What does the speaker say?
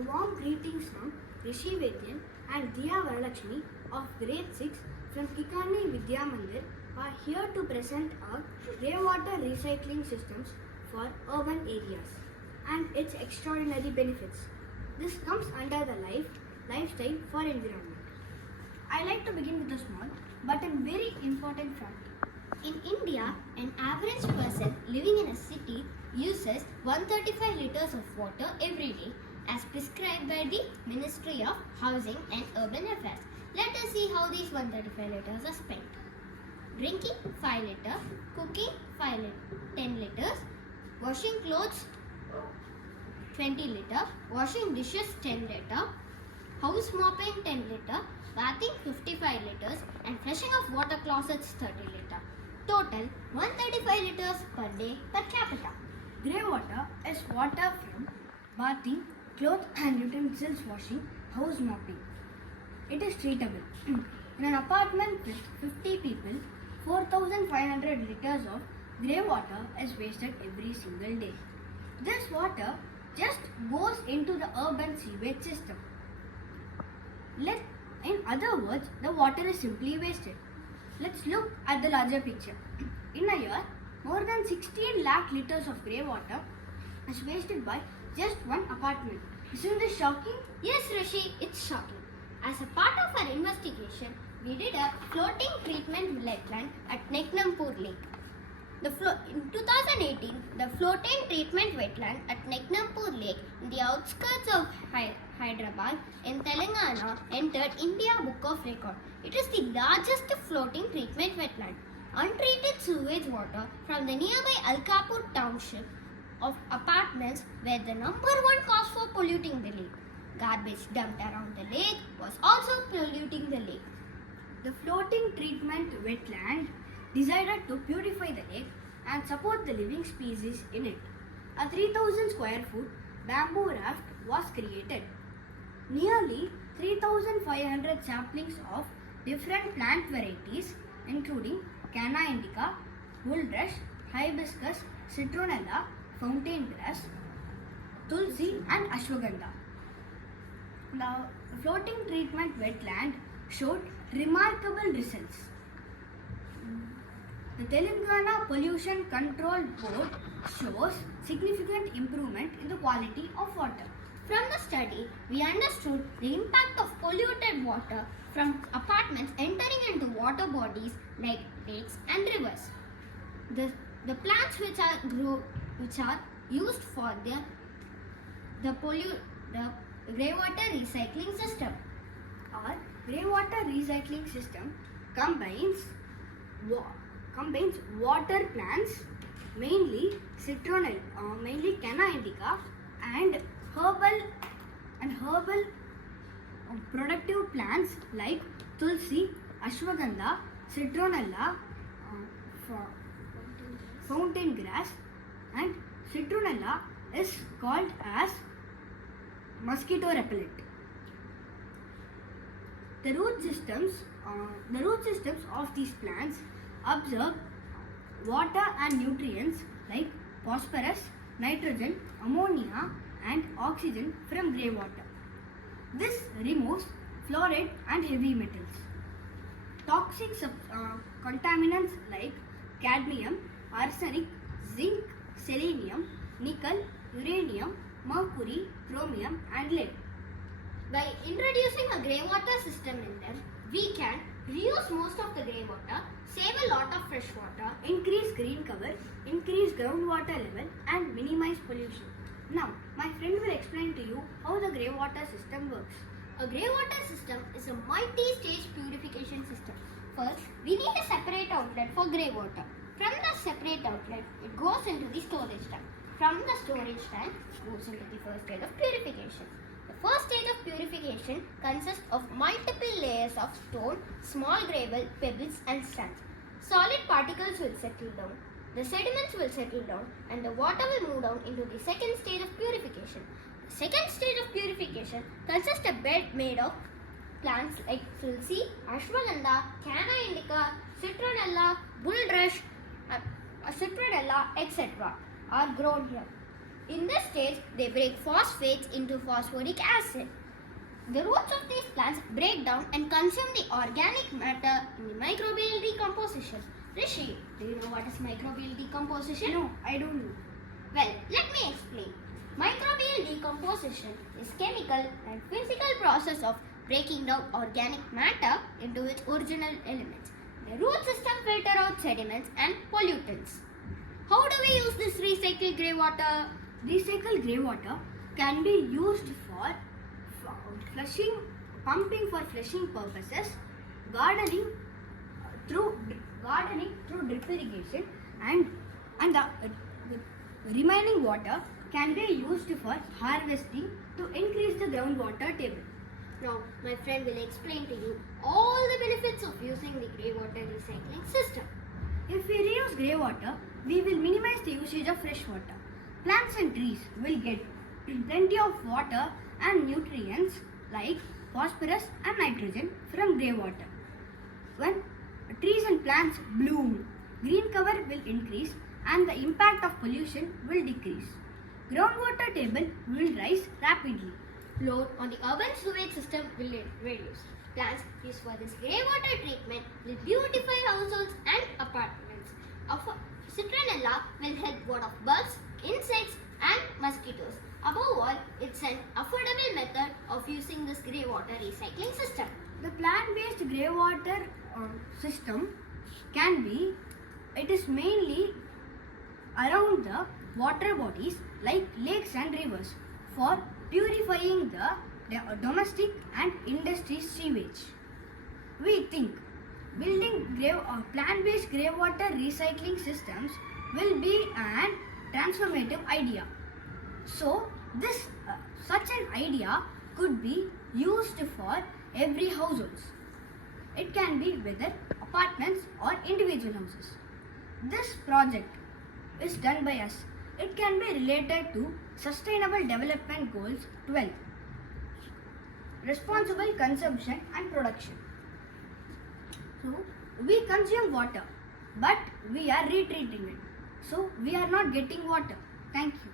A warm greetings from Rishi and Diya of grade 6 from Kikani Vidya Mandir are here to present our greywater recycling systems for urban areas and its extraordinary benefits. This comes under the lifestyle for environment. I like to begin with a small but a very important fact. In India, an average person living in a city uses 135 liters of water every day as prescribed by the Ministry of Housing and Urban Affairs. Let us see how these 135 liters are spent. Drinking 5 liters, cooking 10 liters, washing clothes 20 liters, washing dishes 10 liters, house mopping 10 liters, bathing 55 liters and flushing of water closets 30 liters. Total 135 liters per day per capita. Grey water is water from bathing, clothes and utensils washing, house mopping. It is treatable. In an apartment with 50 people, 4,500 liters of grey water is wasted every single day. This water just goes into the urban sewage system. In other words, the water is simply wasted. Let's look at the larger picture. In a year, more than 16 lakh liters of grey water is wasted by just one apartment. Isn't this shocking? Yes, Rishi, it's shocking. As a part of our investigation, we did a floating treatment wetland at Neknampur Lake. In 2018, the floating treatment wetland at Neknampur Lake in the outskirts of Hyderabad in Telangana entered India Book of Record. It is the largest floating treatment wetland. Untreated sewage water from the nearby Alkapur township of apartments were the number one cause for polluting the lake. Garbage dumped around the lake was also polluting the lake. The floating treatment wetland decided to purify the lake and support the living species in it. A 3,000 square foot bamboo raft was created. Nearly 3,500 samplings of different plant varieties including Canna indica, bulrush, hibiscus, citronella, fountain grass, tulsi and ashwagandha. The floating treatment wetland showed remarkable results. The Telangana Pollution Control Board shows significant improvement in the quality of water. From the study, we understood the impact of polluted water from apartments entering into water bodies like lakes and rivers. The plants which are used for the greywater recycling system. Our greywater recycling system combines water plants, mainly citronella, mainly Canna indica, and herbal productive plants like tulsi, ashwagandha, citronella, fountain grass, and citronella is called as mosquito repellent. The root systems of these plants absorb water and nutrients like phosphorus, nitrogen, ammonia and oxygen from grey water. This removes fluoride and heavy metals. Toxic contaminants like cadmium, arsenic, zinc, selenium, nickel, uranium, mercury, chromium and lead. By introducing a greywater system in them, we can reuse most of the greywater, save a lot of fresh water, increase green cover, increase groundwater level and minimize pollution. Now, my friend will explain to you how the greywater system works. A greywater system is a multi-stage purification system. First, we need a separate outlet for greywater. From the separate outlet, it goes into the storage tank. From the storage tank, it goes into the first stage of purification. The first stage of purification consists of multiple layers of stone, small gravel, pebbles and sands. Solid particles will settle down, the sediments will settle down and the water will move down into the second stage of purification. The second stage of purification consists of a bed made of plants like tulsi, ashwagandha, Canna indica, citronella, bulrush, citronella, etc. are grown here. In this stage, they break phosphates into phosphoric acid. The roots of these plants break down and consume the organic matter in the microbial decomposition. Rishi, do you know what is microbial decomposition? No, I don't know. Well, let me explain. Microbial decomposition is chemical and physical process of breaking down organic matter into its original elements. The root system filter out sediments and pollutants. How do we use this recycled grey water? Recycled grey water can be used for flushing, pumping for flushing purposes, gardening through drip irrigation, and the remaining water can be used for harvesting to increase the groundwater table. Now, my friend will explain to you all the benefits of using the grey water recycling system. If we reuse grey water, we will minimize the usage of fresh water. Plants and trees will get plenty of water and nutrients like phosphorus and nitrogen from grey water. When trees and plants bloom, green cover will increase and the impact of pollution will decrease. Groundwater table will rise rapidly. Load on the urban sewage system will reduce. Plants used for this grey water treatment will beautify households and apartments. Citronella will help ward off bugs, insects and mosquitoes. Above all, it's an affordable method of using this grey water recycling system. The plant-based grey water system it is mainly around the water bodies like lakes and rivers for purifying the domestic and industry sewage. We think building plant-based grey water recycling systems will be an transformative idea. So, such an idea could be used for every households. It can be whether apartments or individual houses. This project is done by us. It can be related to Sustainable Development Goals 12, responsible consumption and production. So, we consume water, but we are retreating it. So, we are not getting water. Thank you.